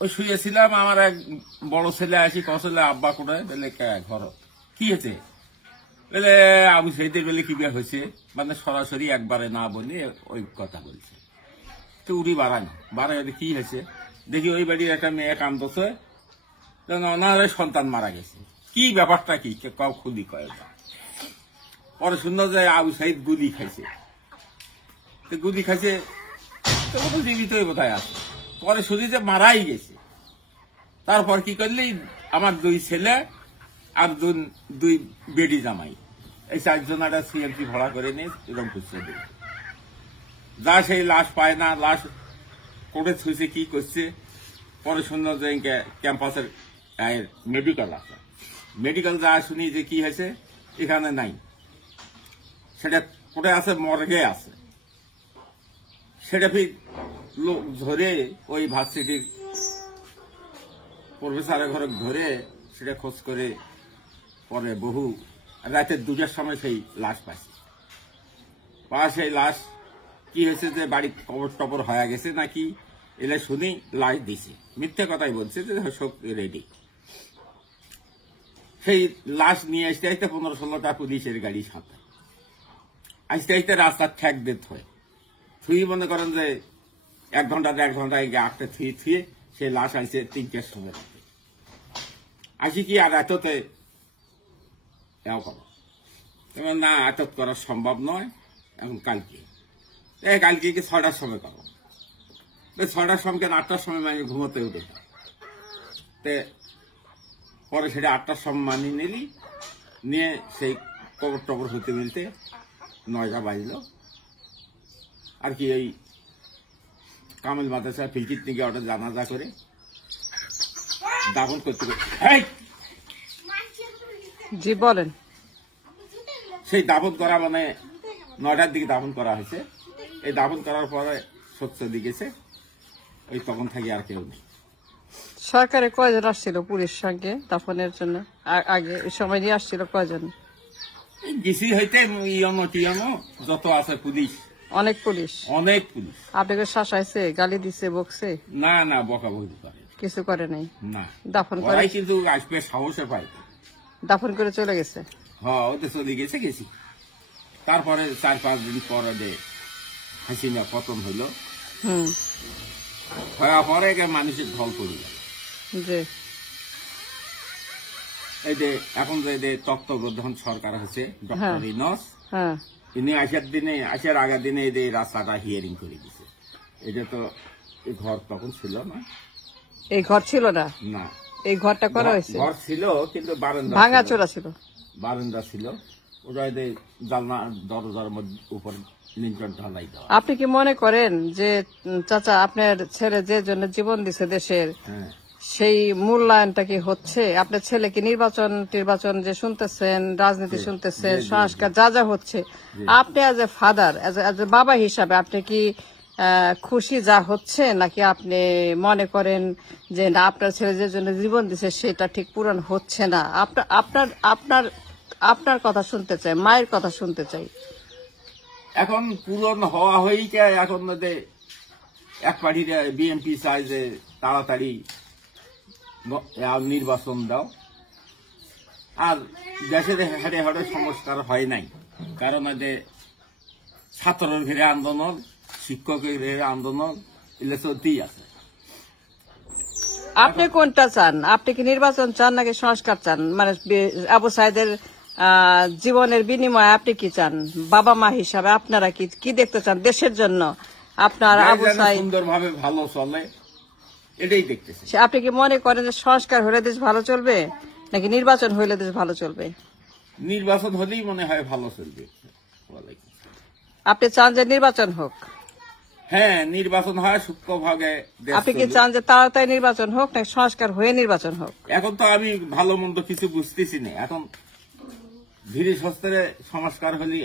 ওই শুয়েছিলাম, আমার এক বড় ছেলে আসি, কসলে আব্বা কোথায় বলে ঘর কি হয়েছে বলে আবু সাইদের বলে কি হয়েছে, মানে সরাসরি একবারে না বলে ওই কথা বলছে। তো উড়ি বাড়ায় কি হয়েছে দেখি ওই বাড়ির একটা মেয়ে কান্দছে, ওনার সন্তান মারা গেছে, কি ব্যাপারটা কি কাউ খুলি কয়েকটা। পরে শুনল যে আবু সাইদ গুলি খাইছে, তো গুলি খাইছে তো জীবিত কোথায় আছে, পরে শুনি যে মারাই গেছে। তারপর কি করলি, আমার দুই ছেলে আর দুই বেডি জামাই, এই চারজন একটা সিএমসি ভাড়া করে নিয়ে এরকম খুঁজছে দিল, যা সেই লাশ পায় না, লাশ কোর্টে ছুঁছে কি করছে। পরে শুনল যে ক্যাম্পাসের মেডিকেল আছে, মেডিকেল যা শুনি যে কি হয়েছে এখানে নাই, সেটা কোর্টে আছে, মর্গে আছে। সেটা ফির লোক ধরে ওই ভার্সিটির প্রফেসরের ঘরে ধরে সেটা খোঁজ করে পরে বহু রাতের 2টার সময় সেই লাশ পাইছে। সেই লাশ কি হয়েছে যে বাড়ি কবর টবর হয়ে গেছে নাকি এলে শুনি লাশ দিছে, মিথ্যে কথাই বলছে যে সব রেডি। সেই লাশ নিয়ে আসতে আসতে 15-16টা পুলিশের গাড়ি সাথে আসতে আসতে রাস্তার ঠেক দিতে হয়, থুই মনে করেন যে 1 ঘন্টায় আটটা থুয়ে সেই লাশ আসছে 3টার সময় রাতে। আসি কি আর এততে করো না, এত করা সম্ভব নয়, এখন কালকে কি 6টার সময় করো, 6টার সময় কেন 8টার সময় মানে ঘুমোতে উঠে। পরে সেটা 8টার সময় মানিয়ে নিলি, নিয়ে সেই কবর টবর হতে মিলতে 9টা বাজলো। আর কি ওই কামেল মাদ্রাসা ফিলকির থেকে ওটা জানাজা করে দাফন করতে জি বলেন। সেই দাফন করা মানে 9টার দিকে দাফন করা হয়েছে। এই দাফন করার পরে সত্য দিকেছে, ওই তখন থাকি আর কেউ নেই। সরকারে কয়জন আসছিল পুলিশ সঙ্গে দাফনের জন্য? আগে সময় নিয়ে আসছিল কয়জন? গেছি হইতে টিয়ানো যত আছে পুলিশ, অনেক পুলিশ। আপনাকে শাসাইছে, গালি দিছে, বকছে? না বকাবকি করে কিছু করে নাই, না দাফন করে কিন্তু আসবে সাহসে পাই, দাফন করে চলে গেছে। হ্যাঁ ওদের চলে গেছি। তারপরে 4-5 দিন পরে হাসিনা পতন হইল, হওয়ার পরে মানুষের ঢল পড়ে গেল। এই যে এখন যে তত্ত্বাবধান সরকার হচ্ছে ডক্টর ইউনূস, তিনি আসার আগের দিনে এই যে রাস্তাটা হিয়ারিং করে দিছে। এটা তো এই ঘর তখন ছিল না, এই ঘর ছিল না, এই ঘরটা করা হয়েছে। ঘর ছিল কিন্তু বারান্দা ভাঙাচোরা ছিল, বারান্দা ছিল, ওটা জানলা দরজার উপর লিন্টন ঢালাই দেওয়া। আপনি কি মনে করেন যে চাচা আপনার ছেলে যে জন্য জীবন দিছে দেশের, সেই মূল্যায়নটা কি হচ্ছে? আপনার ছেলে কি নির্বাচন যে শুনতেছেন, রাজনীতি শুনতেছেন, সংস্কার যা হচ্ছে, আপনি as a father, as a বাবা হিসাবে আপনি কি খুশি যা হচ্ছে, নাকি আপনি মনে করেন যে না আপনার ছেলে যে জন্য জীবন দিছে সেটা ঠিক পূরণ হচ্ছে না? আপনার কথা শুনতে চাই, মায়ের কথা শুনতে চাই। এখন পূরণ হওয়া হয়েই যায়। এখন এক পার্টির বিএনপি চায় যে তাড়াতাড়ি নির্বাচন দাও, আর দেশের হারে হারে সংস্কার হয় নাই। কারণ ছাত্রের ঘিরে আন্দোলন, শিক্ষকের ঘিরে আন্দোলন, এগুলো চলতেই আছে। আপনি কোনটা চান? আপনি কি নির্বাচন চান নাকি সংস্কার চান? মানে আবু সাইদের জীবনের বিনিময়ে আপনি কি চান? বাবা মা হিসাবে আপনারা কি দেখতে চান দেশের জন্য? আপনার আবু সাইদ সুন্দরভাবে ভালো চলে, এটাই দেখতেছি। আপনি কি মনে করেন যে সংস্কার হলে দেশ ভালো চলবে, নাকি নির্বাচন হইলে দেশ ভালো চলবে? নির্বাচন হলেই মনে হয় ভালো চলবে। আপনি চান যে নির্বাচন হোক? হ্যাঁ, নির্বাচন হয় সূক্ষ্মভাবে। আপনি কি চান যে তাড়াতাড়ি নির্বাচন হোক, নাকি সংস্কার হয়ে নির্বাচন হোক? এখন তো আমি ভালো মন্দ কিছু বুঝতেছি না। এখন ধীরে সুস্থে সংস্কার হলে